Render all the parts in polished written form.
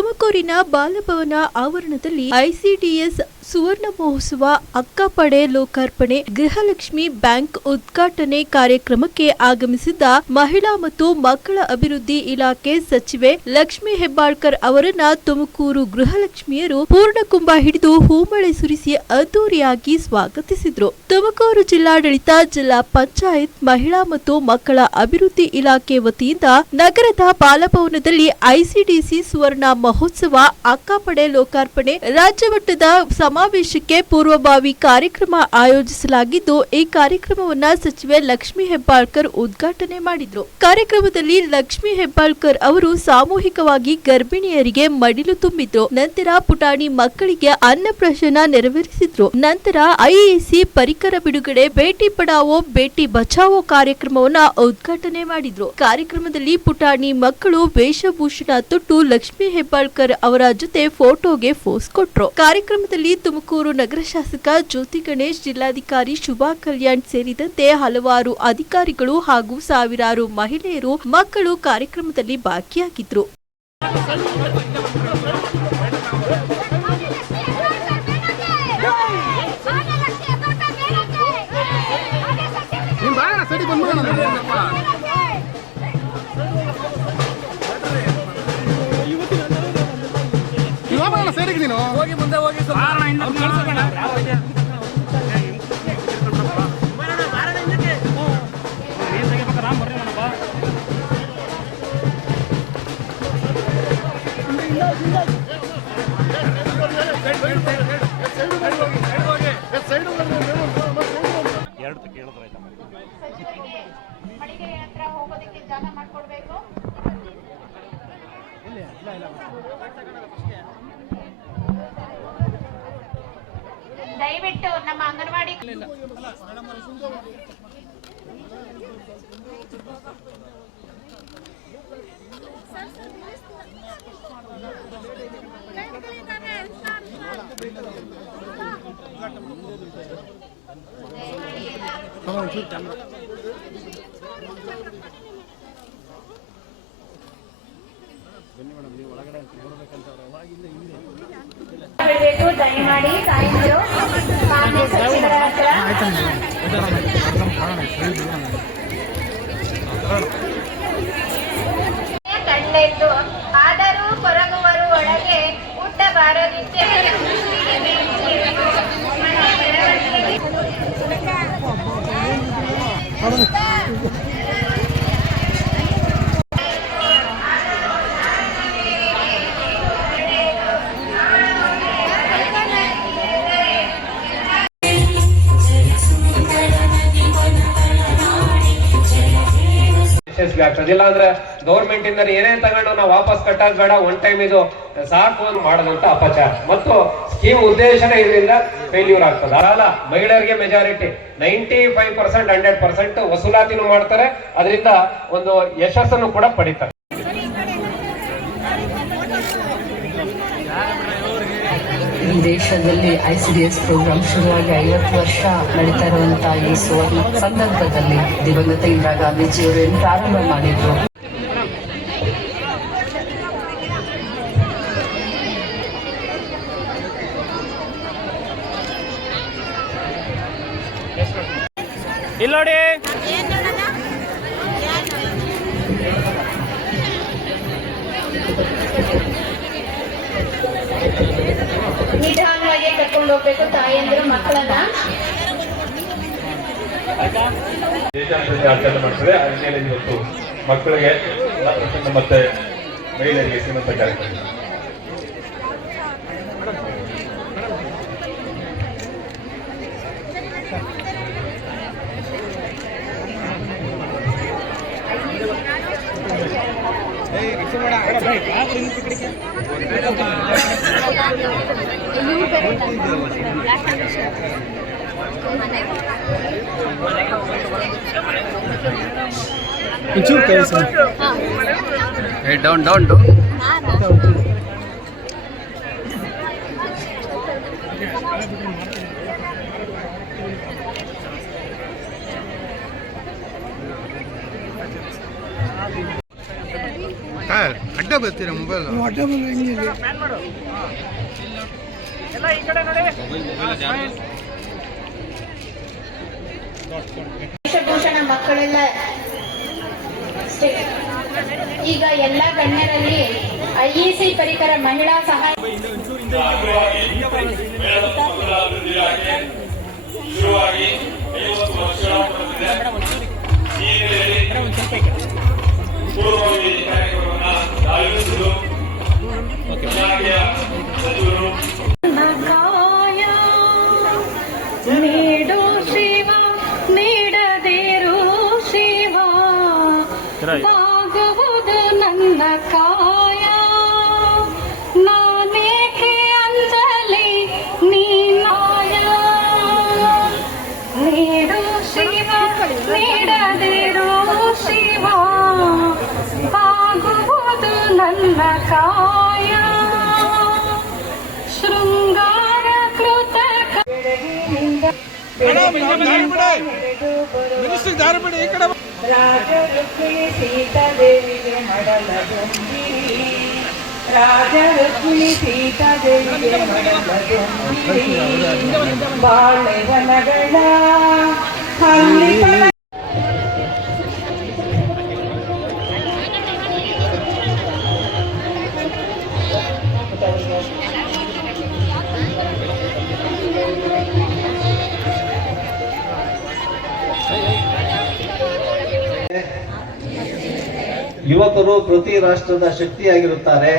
ತುಮಕೂರಿನ ಬಾಲಭವನ ಆವರಣದಲ್ಲಿ ಐಸಿಡಿಎಸ್ ಸುವರ್ಣ ಮಹೋತ್ಸವ ಅಕ್ಕಪಡೆ ಲೋಕಾರ್ಪಣೆ ಗೃಹಲಕ್ಷ್ಮಿ ಬ್ಯಾಂಕ್ ಉದ್ಘಾಟನೆ ಕಾರ್ಯಕ್ರಮಕ್ಕೆ ಆಗಮಿಸಿದ್ದ ಮಹಿಳಾ ಮತ್ತು ಮಕ್ಕಳ ಅಭಿವೃದ್ಧಿ ಇಲಾಖೆ ಸಚಿವೆ ಲಕ್ಷ್ಮಿ ಹೆಬ್ಬಾಳ್ಕರ್ ಅವರನ್ನ ತುಮಕೂರು ಗೃಹಲಕ್ಷ್ಮಿಯರು ಪೂರ್ಣಕುಂಭ ಹಿಡಿದು ಹೂಮಳೆ ಸುರಿಸಿ ಅದ್ದೂರಿಯಾಗಿ ಸ್ವಾಗತಿಸಿದ್ರು. ತುಮಕೂರು ಜಿಲ್ಲಾಡಳಿತ, ಜಿಲ್ಲಾ ಪಂಚಾಯತ್ ಮಹಿಳಾ ಮತ್ತು ಮಕ್ಕಳ ಅಭಿವೃದ್ಧಿ ಇಲಾಖೆ ವತಿಯಿಂದ ನಗರದ ಬಾಲಭವನದಲ್ಲಿ ಐಸಿಡಿಸಿ ಸುವರ್ಣ ಮಹೋತ್ಸವ ಅಕ್ಕಪಡೆ ಲೋಕಾರ್ಪಣೆ ರಾಜ್ಯ ಮಟ್ಟದ ಸಮಾವೇಶಕ್ಕೆ ಪೂರ್ವಭಾವಿ ಕಾರ್ಯಕ್ರಮ ಆಯೋಜಿಸಲಾಗಿದ್ದು, ಈ ಕಾರ್ಯಕ್ರಮವನ್ನ ಸಚಿವೆ ಲಕ್ಷ್ಮಿ ಹೆಬ್ಬಾಳ್ಕರ್ ಉದ್ಘಾಟನೆ ಮಾಡಿದ್ರು. ಕಾರ್ಯಕ್ರಮದಲ್ಲಿ ಲಕ್ಷ್ಮಿ ಹೆಬ್ಬಾಳ್ಕರ್ ಅವರು ಸಾಮೂಹಿಕವಾಗಿ ಗರ್ಭಿಣಿಯರಿಗೆ ಮಡಿಲು ತುಂಬಿದ್ರು. ನಂತರ ಪುಟಾಣಿ ಮಕ್ಕಳಿಗೆ ಅನ್ನಪ್ರಾಶನ ನೆರವೇರಿಸಿದ್ರು. ನಂತರ ಐಇಸಿ ಪರಿಕರ ಬಿಡುಗಡೆ, ಬೇಟಿ ಪಡಾವೋ ಬೇಟಿ ಬಚಾವೋ ಕಾರ್ಯಕ್ರಮವನ್ನ ಉದ್ಘಾಟನೆ ಮಾಡಿದ್ರು. ಕಾರ್ಯಕ್ರಮದಲ್ಲಿ ಪುಟಾಣಿ ಮಕ್ಕಳು ವೇಷಭೂಷಣ ತೊಟ್ಟು ಲಕ್ಷ್ಮಿ ಹೆಬ್ಬಾಳ್ಕರ್ ಅವರ ಜೊತೆ ಫೋಟೋಗೆ ಪೋಸ್ ಕೊಟ್ರು. ಕಾರ್ಯಕ್ರಮದಲ್ಲಿ ತುಮಕೂರು ನಗರ ಶಾಸಕ ಜ್ಯೋತಿ ಗಣೇಶ್, ಜಿಲ್ಲಾಧಿಕಾರಿ ಶುಭಾ ಕಲ್ಯಾಣ್ ಸೇರಿದಂತೆ ಹಲವಾರು ಅಧಿಕಾರಿಗಳು ಹಾಗೂ ಸಾವಿರಾರು ಮಹಿಳೆಯರು, ಮಕ್ಕಳು ಕಾರ್ಯಕ್ರಮದಲ್ಲಿ ಭಾಗಿಯಾಗಿದ್ರು. ಹೋಗಿ ಮುಂದೆ ಹೋಗಿ ಹೋಗೋದಕ್ಕೆ ಜಾಗ ಮಾಡ್ಕೊಡ್ಬೇಕು. ದಯವಿಟ್ಟು ನಮ್ಮ ಅಂಗನವಾಡಿ ದಯಮಾಡಿ ತಾಯಂದಿರು ಮಾನ್ಯ ಸಚಿವರ ಹತ್ರ ಕಂಡೆದ್ದು ಆದರೂ ಕೊರಗುವರು ಒಳಗೆ ಹುಟ್ಟಬಾರದಿದ್ದೇ ಆಗ್ತದಿಲ್ಲ ಅಂದ್ರೆ ಗೌರ್ಮೆಂಟ್ ಇಂದ ಏನೇ ತಗೊಂಡು ನಾವು ವಾಪಸ್ ಕಟ್ಟೋದು ಬೇಡ, ಒನ್ ಟೈಮ್ ಇದು ಸಾಕು ಮಾಡೋದಂತ ಅಪಚಾರ ಮತ್ತು ಸ್ಕೀಮ್ ಉದ್ದೇಶನೇ ಇದರಿಂದ ಫೇಲ್ಯೂರ್ ಆಗ್ತದೆ. ಅಲ್ಲ, ಮಹಿಳೆಯರಿಗೆ ಮೆಜಾರಿಟಿ 95% 100% ವಸೂಲಾತಿನೂ ಮಾಡ್ತಾರೆ, ಅದರಿಂದ ಒಂದು ಯಶಸ್ಸನ್ನು ಕೂಡ ಪಡಿತಾರೆ. ಈ ದೇಶದಲ್ಲಿ ಐಸಿಡಿಎಸ್ ಪ್ರೋಗ್ರಾಂ ಶುರುವಾಗಿ 50 ವರ್ಷ ನಡೀತಾ ಇರುವಂತಹ ಈ ಸುವರ್ಣ ಸಂದರ್ಭದಲ್ಲಿ ದಿವಂಗತ ಇಂದಿರಾ ಗಾಂಧೀಜಿಯವರು ಏನು ಪ್ರಾರಂಭ ಮಾಡಿದ್ರು. ಇಲ್ಲೋಡಿ ನಿಧಾನವಾಗಿ ಕರ್ಕೊಂಡು ಹೋಗ್ಬೇಕು ತಾಯಂದಿರು ಮಕ್ಕಳನ್ನ. ದೇಶಾದ್ಯಂತ ಆಚರಣೆ ಮಾಡ್ತದೆ. ಅದಕ್ಕೆ ಇವತ್ತು ಮಕ್ಕಳಿಗೆ ಮತ್ತೆ ಮಹಿಳೆಯರಿಗೆ ಸೀಮಿತ ಕಾರ್ಯಕ್ರಮ. ಡೌನ್ ಅಡ್ಡ ಬರ್ತೀರಾ ಮೊಬೈಲ್ ಎಲ್ಲ ಈ ಕಡೆ ನೋಡಿ. ವೇಷಭೂಷಣ ಮಕ್ಕಳೆಲ್ಲ ಈಗ ಎಲ್ಲ ಗಣ್ಯರಲ್ಲಿ IEC ಪರಿಕರ ಮಹಿಳಾ ಸಹಾಯ ಶುರುವಾಗಿ 50 ವರ್ಷ ಈ ಪೂರ್ವಭಾವಿ ಕಾರ್ಯಕ್ರಮವನ್ನು ಆಯೋಜಿಸಿದ್ದು ಇಲಾಖೆಯ ಸಚಿವರು ನೀಡು ಶಿವ ನೀಡದಿರು ಶಿವ ಆಗುವುದು ನನ್ನ ಕಾಯ ನಾನೇಕೆ ಅಂಜಲಿ ನೀನಾಯ ನೀಡು ಶಿವ ನೀಡದಿರು ಶಿವ ಆಗುವುದು ನನ್ನ ಕಾಯ ಶೃಂಗಾರ ಕೃತಕ ರಾಜ ರುಕ್ಮಿಣಿ ಸೀತಾದೇವಿಗೆ ಮಡಲದೊಂದಿರಿ ರಾಜ ರುಕ್ಮಿಣಿ ಸೀತಾದೇವಿಗೆ ಮಡಲದೊಂದಿರಿ ಬಾಳೆವನಗಳ ಹಳ್ಳಿಗಳ ಯುವಕರು ಪ್ರತಿ ರಾಷ್ಟ್ರದ ಶಕ್ತಿಯಾಗಿರುತ್ತಾರೆ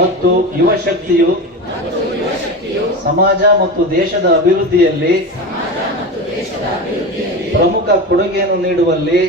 ಮತ್ತು ಯುವ ಶಕ್ತಿಯು ಸಮಾಜ ಮತ್ತು ದೇಶದ ಅಭಿವೃದ್ಧಿಯಲ್ಲಿ ಪ್ರಮುಖ ಕೊಡುಗೆಯನ್ನು ನೀಡುವಲ್ಲಿ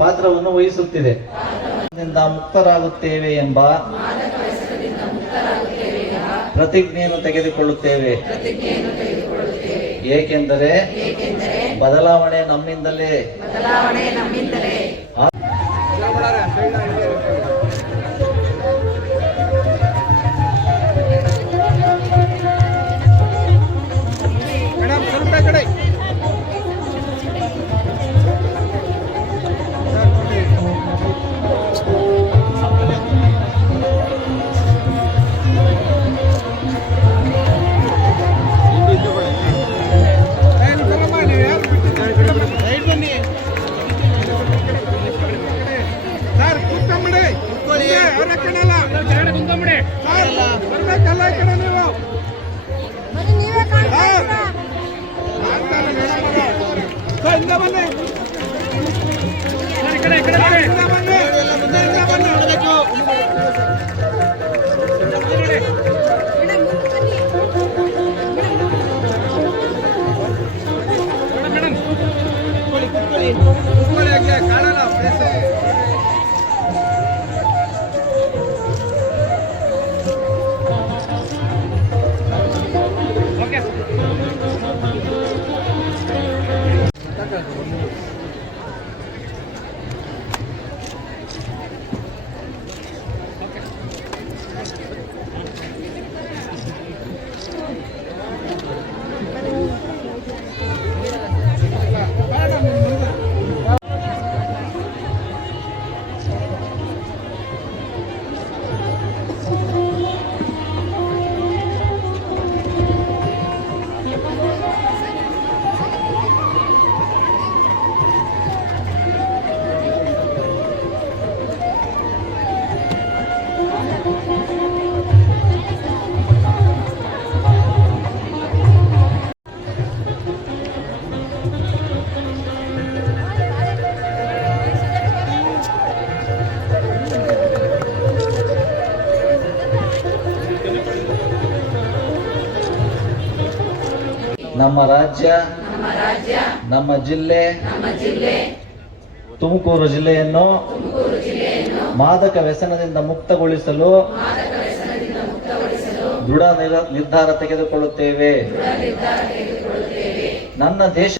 ಪಾತ್ರವನ್ನು ವಹಿಸುತ್ತಿದೆ. ಮುಕ್ತರಾಗುತ್ತೇವೆ ಎಂಬ ಪ್ರತಿಜ್ಞೆಯನ್ನು ತೆಗೆದುಕೊಳ್ಳುತ್ತೇವೆ. ಏಕೆಂದರೆ ಬದಲಾವಣೆ ನಮ್ಮಿಂದಲೇ. ನಮ್ಮ ರಾಜ್ಯ, ನಮ್ಮ ಜಿಲ್ಲೆ ತುಮಕೂರು ಜಿಲ್ಲೆಯನ್ನು ಮಾದಕ ವ್ಯಸನದಿಂದ ಮುಕ್ತಗೊಳಿಸಲು ದೃಢ ನಿರ್ಧಾರ ತೆಗೆದುಕೊಳ್ಳುತ್ತೇವೆ. ನನ್ನ ದೇಶ